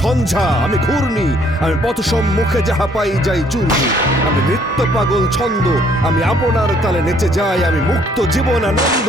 ঝঞ্ঝা, আমি ঘূর্ণি, আমি পথ সম্মুখে যাহা পাই যাই চূর্ণি। আমি নৃত্য পাগল ছন্দ, আমি আপনার তালে নেচে যাই, আমি মুক্ত জীবন আনন্দ।